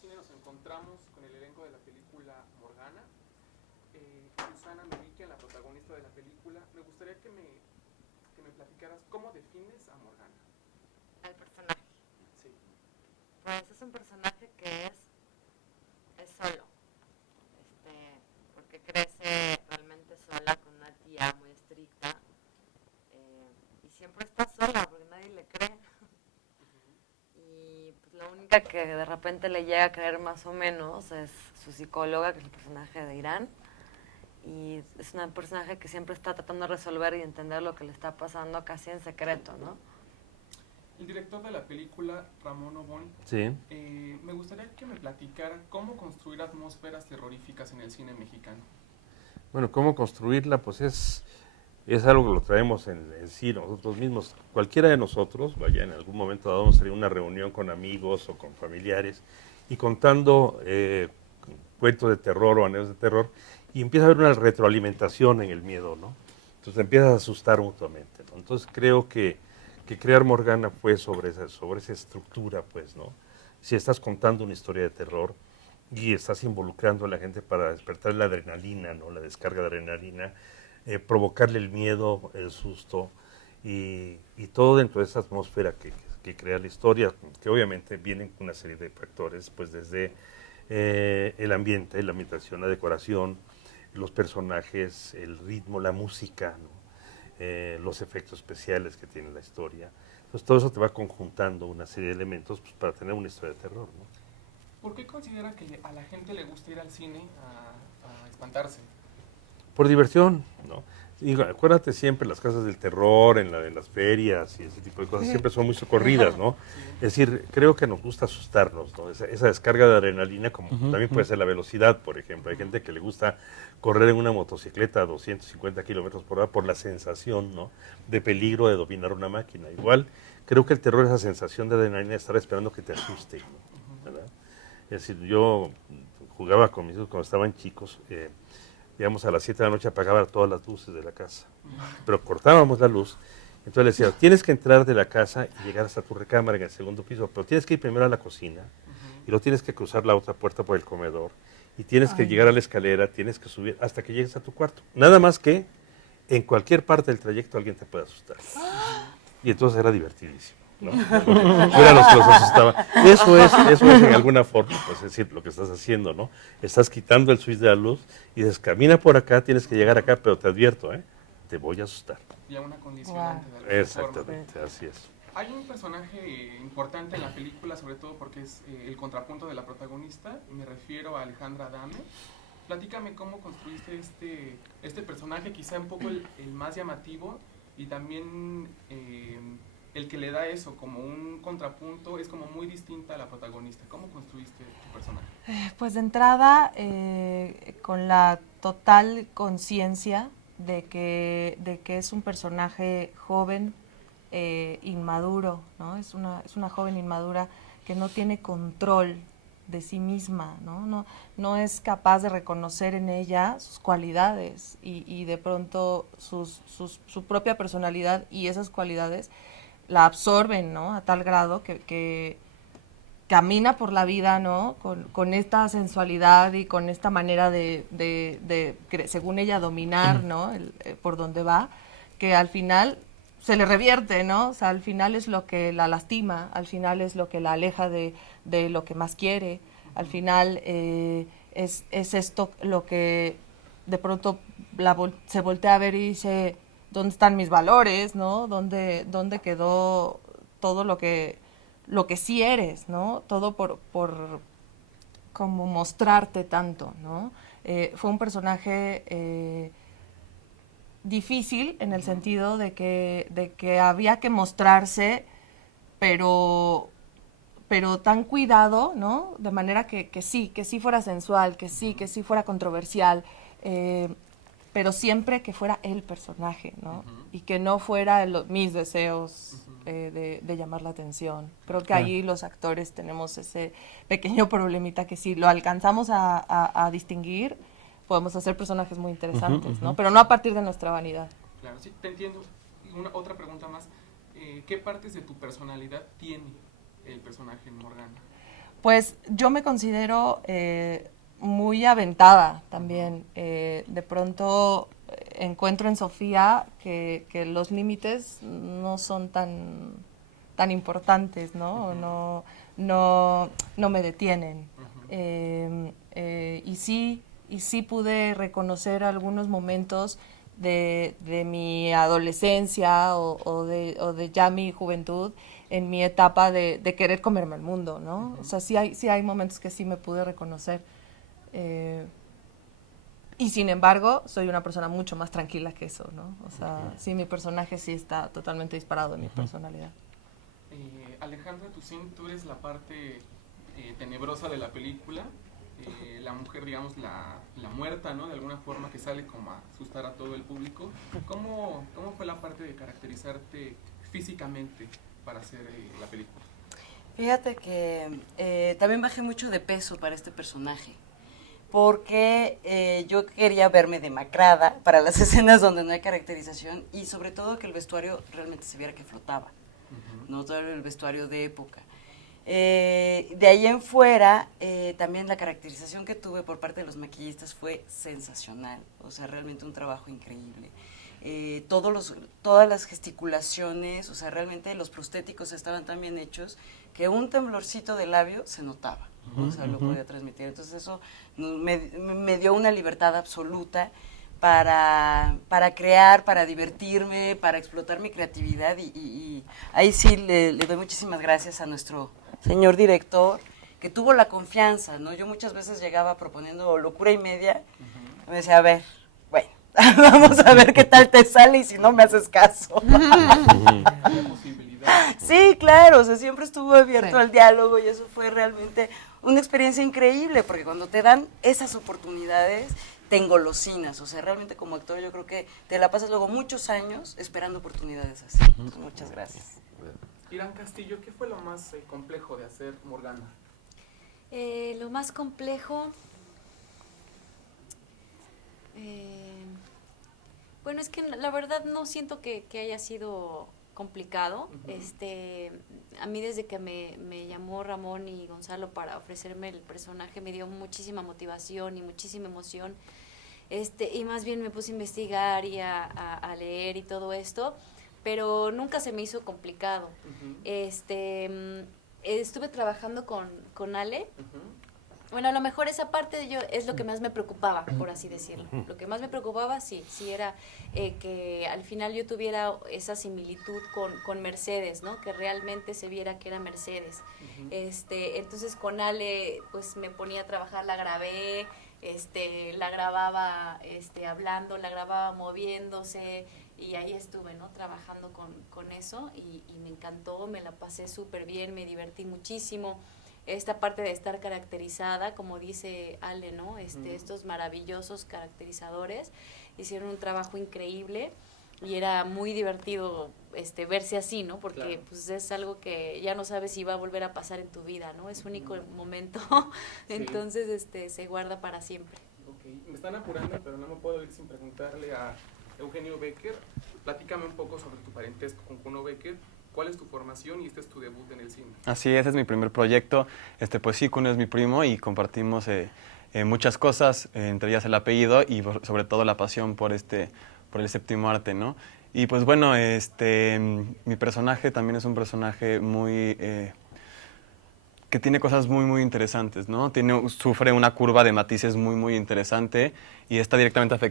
Cine nos encontramos con el elenco de la película Morgana. Susana Mevikian, la protagonista de la película. Me gustaría que me platicaras cómo defines a Morgana. El personaje. Sí. Pues es un personaje que es solo, porque crece realmente sola con una tía muy estricta y siempre está sola porque nadie le cree. Y pues la única que de repente le llega a creer más o menos es su psicóloga, que es el personaje de Irán. Y es un personaje que siempre está tratando de resolver y entender lo que le está pasando casi en secreto, ¿no? El director de la película, Ramón Obón, Sí. me gustaría que me platicara cómo construir atmósferas terroríficas en el cine mexicano. Bueno, ¿cómo construirla? Pues es algo que lo traemos en sí nosotros mismos. Cualquiera de nosotros, vaya, en algún momento dado vamos a tener una reunión con amigos o con familiares y contando cuentos de terror o anécdotas de terror y empieza a haber una retroalimentación en el miedo, ¿no? Entonces te empiezas a asustar mutuamente, ¿no? Entonces creo que crear Morgana fue sobre esa estructura, pues, ¿no? Si estás contando una historia de terror y estás involucrando a la gente para despertar la adrenalina, ¿no? La descarga de adrenalina, provocarle el miedo, el susto y todo dentro de esa atmósfera que crea la historia, que obviamente vienen con una serie de factores, pues desde el ambiente, la ambientación, la decoración, los personajes, el ritmo, la música, ¿no? Los efectos especiales que tiene la historia. Entonces todo eso te va conjuntando una serie de elementos pues, para tener una historia de terror, ¿no? ¿Por qué considera que a la gente le gusta ir al cine a espantarse? Por diversión, ¿no? Y acuérdate siempre, las casas del terror, en las ferias y ese tipo de cosas, siempre son muy socorridas, ¿no? Sí. Es decir, creo que nos gusta asustarnos, ¿no? Esa descarga de adrenalina, como también puede ser la velocidad, por ejemplo. Hay gente que le gusta correr en una motocicleta a 250 kilómetros por hora por la sensación, ¿no? De peligro de dominar una máquina. Igual, creo que el terror es esa sensación de adrenalina de estar esperando que te asuste, ¿no? ¿Verdad? Es decir, yo jugaba con mis hijos cuando estaban chicos, digamos a las 7 de la noche apagaba todas las luces de la casa, pero cortábamos la luz, entonces le decía, tienes que entrar de la casa y llegar hasta tu recámara en el segundo piso, pero tienes que ir primero a la cocina y luego tienes que cruzar la otra puerta por el comedor y tienes que llegar a la escalera, tienes que subir hasta que llegues a tu cuarto. Nada más que en cualquier parte del trayecto alguien te puede asustar. Y entonces era divertidísimo, ¿no? Porque yo era los que los asustaba. Eso es en alguna forma, pues es decir, lo que estás haciendo, ¿no? Estás quitando el switch de la luz y dices, camina por acá, tienes que llegar acá, pero te advierto, te voy a asustar. Ya una condicionante de alguna Exactamente, forma. así es. Hay un personaje importante en la película, sobre todo porque es el contrapunto de la protagonista, y me refiero a Alejandra Adame. Platícame cómo construiste este personaje, quizá un poco el más llamativo y también el que le da eso como un contrapunto, es como muy distinta a la protagonista. ¿Cómo construiste tu personaje? Pues de entrada, con la total conciencia de que es un personaje joven, inmaduro, ¿no? Es una joven inmadura que no tiene control de sí misma, ¿no? No es capaz de reconocer en ella sus cualidades y de pronto su propia personalidad y esas cualidades la absorben, ¿no? A tal grado que camina por la vida, ¿no? Con esta sensualidad y con esta manera según ella, dominar, ¿no? Por donde va, que al final se le revierte, ¿no? O sea, al final es lo que la lastima, al final es lo que la aleja de lo que más quiere, al final es esto lo que de pronto se voltea a ver y dice, ¿dónde están mis valores, no? ¿Dónde quedó todo lo que sí eres, ¿no? Todo por como mostrarte tanto, ¿no? Fue un personaje difícil en el sentido de que había que mostrarse, pero tan cuidado, ¿no? De manera que sí fuera sensual, que sí fuera controversial, pero siempre que fuera el personaje, ¿no? Y que no fuera mis deseos de llamar la atención. Creo que ahí los actores tenemos ese pequeño problemita que si lo alcanzamos a distinguir, podemos hacer personajes muy interesantes, ¿no? Pero no a partir de nuestra vanidad. Claro, sí, te entiendo. Otra pregunta más. ¿Qué partes de tu personalidad tiene el personaje en Morgana? Pues yo me considero muy aventada también. De pronto encuentro en Sofía que los límites no son tan importantes, ¿no? No me detienen. Y sí pude reconocer algunos momentos de mi adolescencia o de ya mi juventud en mi etapa de querer comerme el mundo, ¿no? O sea, sí hay momentos que sí me pude reconocer. Y sin embargo, soy una persona mucho más tranquila que eso, ¿no? O sea, sí, mi personaje sí está totalmente disparado en mi personalidad. Alejandra Toussaint, tú eres la parte tenebrosa de la película, la mujer, digamos, la muerta, ¿no? De alguna forma que sale como a asustar a todo el público. ¿Cómo fue la parte de caracterizarte físicamente para hacer la película? Fíjate que también bajé mucho de peso para este personaje, porque yo quería verme demacrada para las escenas donde no hay caracterización y sobre todo que el vestuario realmente se viera que flotaba, no todo el vestuario de época. De ahí en fuera, también la caracterización que tuve por parte de los maquillistas fue sensacional, o sea, realmente un trabajo increíble. Todas las gesticulaciones, o sea, realmente los prostéticos estaban tan bien hechos que un temblorcito de labio se notaba, o sea, lo podía transmitir. Entonces eso me dio una libertad absoluta para crear, para divertirme, para explotar mi creatividad y ahí sí le doy muchísimas gracias a nuestro señor director, que tuvo la confianza, ¿no? Yo muchas veces llegaba proponiendo locura y media, me decía, a ver, bueno, vamos a ver qué tal te sale y si no me haces caso. ¿Había posibilidad? Sí, claro, o sea, siempre estuvo abierto Sí. al diálogo y eso fue realmente una experiencia increíble, porque cuando te dan esas oportunidades, te engolosinas, o sea, realmente como actor yo creo que te la pasas luego muchos años esperando oportunidades así. Pues muchas gracias. Irán Castillo, ¿qué fue lo más complejo de hacer Morgana? Lo más complejo, bueno, es que la verdad no siento que haya sido complicado. A mí desde que me llamó Ramón y Gonzalo para ofrecerme el personaje me dio muchísima motivación y muchísima emoción. Y más bien me puse a investigar y a leer y todo esto, pero nunca se me hizo complicado. Estuve trabajando con Ale. Bueno, a lo mejor esa parte es lo que más me preocupaba, por así decirlo. Lo que más me preocupaba, sí era que al final yo tuviera esa similitud con Mercedes, ¿no? Que realmente se viera que era Mercedes. Entonces con Ale, pues me ponía a trabajar, la grabé, la grababa hablando, la grababa moviéndose, y ahí estuve, ¿no? Trabajando con eso, y me encantó, me la pasé súper bien, me divertí muchísimo. Esta parte de estar caracterizada, como dice Ale, ¿no? Estos maravillosos caracterizadores hicieron un trabajo increíble y era muy divertido verse así, ¿no? Porque claro, pues es algo que ya no sabes si va a volver a pasar en tu vida, ¿no? Es único momento, Sí. entonces se guarda para siempre. Okay. Me están apurando, pero no me puedo ir sin preguntarle a Eugenio Becker. Platícame un poco sobre tu parentesco con Kuno Becker. ¿Cuál es tu formación y este es tu debut en el cine? Así es mi primer proyecto. Pues sí, Kuno es mi primo y compartimos muchas cosas, entre ellas el apellido y sobre todo la pasión por el séptimo arte, ¿no? Y pues bueno, mi personaje también es un personaje muy que tiene cosas muy, muy interesantes, ¿no? Sufre una curva de matices muy, muy interesante y está directamente afectada